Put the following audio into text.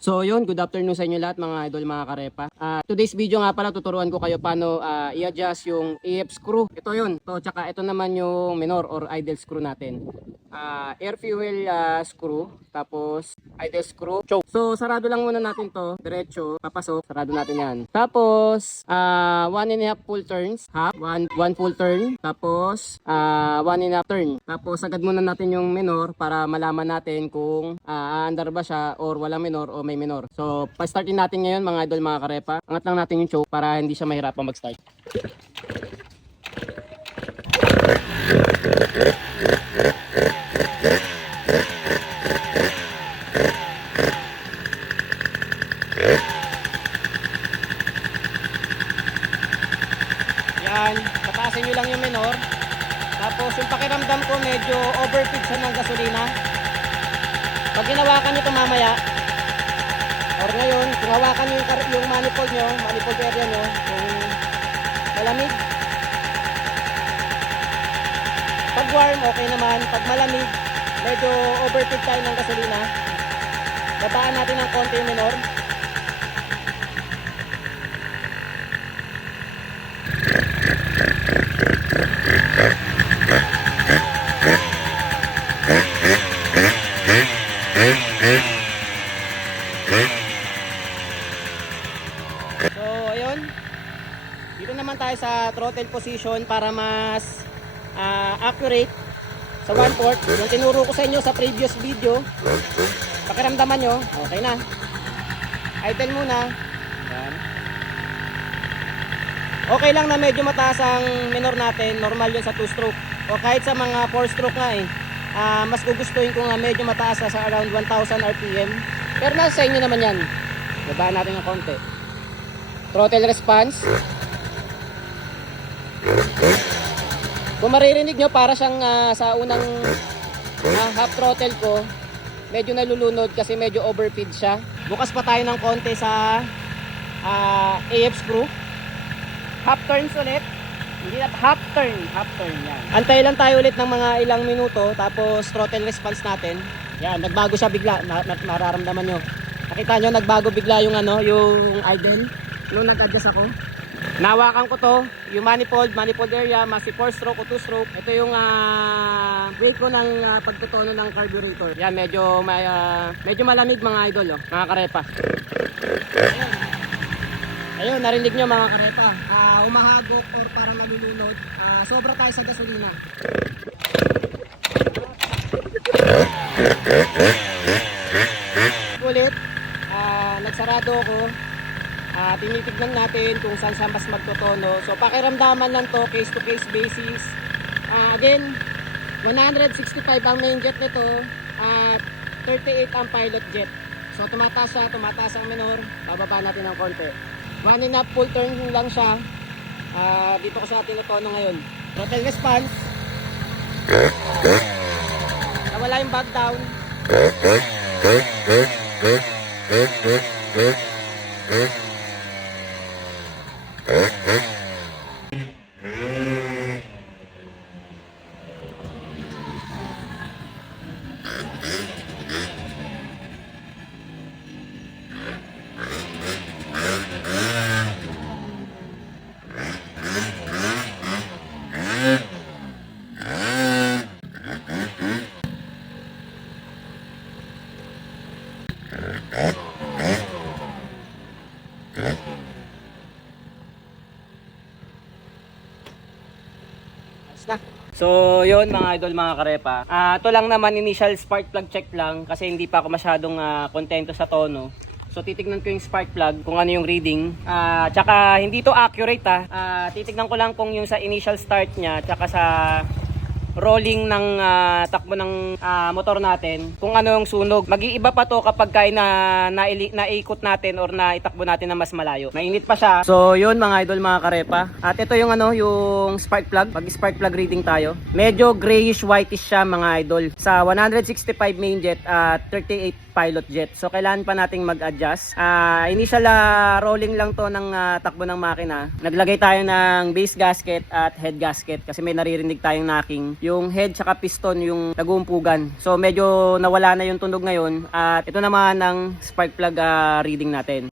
So yun, good afternoon sa inyo lahat mga idol, mga karepa. Today's video nga pala, tuturuan ko kayo paano i-adjust yung AF screw. Ito yun, to, tsaka ito naman yung minor or idle screw natin. Air fuel screw, tapos idle screw, choke. So sarado lang muna natin to, diretso, papasok, sarado natin yan. Tapos 1.5 full turns, half, 1 full turn, tapos 1.5 turn. Tapos agad muna natin yung minor para malaman natin kung aandar ba siya or wala minor o may minor. So pa-startin natin ngayon mga idol, mga karepa. Angat lang natin yung choke para hindi siya mahirapan mag-start. Yan, tatasin nyo lang yung minor. Tapos yung pakiramdam ko medyo overfeed siya ng gasolina. Pag ginawakan nyo ito mamaya, or ngayon, kung hawakan nyo yung manifold nyo, manifold area nyo, kung malamig. Pag warm, okay naman. Pag malamig, medyo overfeed tayo ng gasolina. Babaan natin ng konti yung minor. So ayun, dito naman tayo sa throttle position para mas accurate sa 1/4. Yung tinuro ko sa inyo sa previous video, pakiramdaman nyo, okay na. Idle muna. Yan. Okay lang na medyo mataas ang minor natin, normal yun sa 2-stroke. O kahit sa mga 4-stroke nga mas gugustuhin ko nga medyo mataas sa around 1000 RPM. Pero nasa sa inyo naman yan. Babaan natin ng konti. Throttle response. Kung maririnig nyo, para siyang sa unang half throttle ko, medyo nalulunod kasi medyo overfeed siya. Bukas pa tayo ng konti sa AF screw. Half turns ulit. Hindi na half turn yan. Antay lang tayo ulit ng mga ilang minuto, tapos throttle response natin. Yan, nagbago siya bigla, mararamdaman nyo. Nakita nyo, nagbago bigla yung yung idle nung nag-adjust ako. Nawakan ko to, yung manifold area, masi 4-stroke o 2-stroke. Ito yung brake ko ng pagtutono ng carburetor. Yan, medyo malamig mga idol, mga karepa. Ayun, narinig nyo mga karepa. Umahagok or parang nalulunod. Sobra tayo sa gasolina. Ulit, nagsarado ako. Tinitignan natin kung saan siya mas magtotono. So pakiramdaman lang to, case to case basis. Again, 165 ang main jet nito at 38 ang pilot jet. So tumataas ang minor. Bababa natin ng konti. 1.5 full turn lang siya. Dito ko siya tinutono ngayon. Throttle response. Nawala yung back down. So yun mga idol, mga karepa, ito lang naman initial spark plug check lang kasi hindi pa ako masyadong kontento sa tono. So titignan ko yung spark plug kung ano yung reading, tsaka hindi to accurate titignan ko lang kung yung sa initial start nya tsaka sa rolling ng takbo ng motor natin kung ano yung sunog. Mag-iiba pa to kapag naikot natin or naitakbo natin na mas malayo. Mainit pa siya. So yun mga idol, mga karepa. At ito yung yung spark plug. Pag spark plug reading tayo, medyo grayish whitish siya mga idol. Sa 165 main jet at 38 pilot jet. So kailangan pa nating mag-adjust. Initial rolling lang to ng takbo ng makina. Naglagay tayo ng base gasket at head gasket kasi may naririnig tayong knocking. yung head tsaka piston yung nag-uumpugan. So medyo nawala na yung tunog ngayon at ito naman ang spark plug reading natin.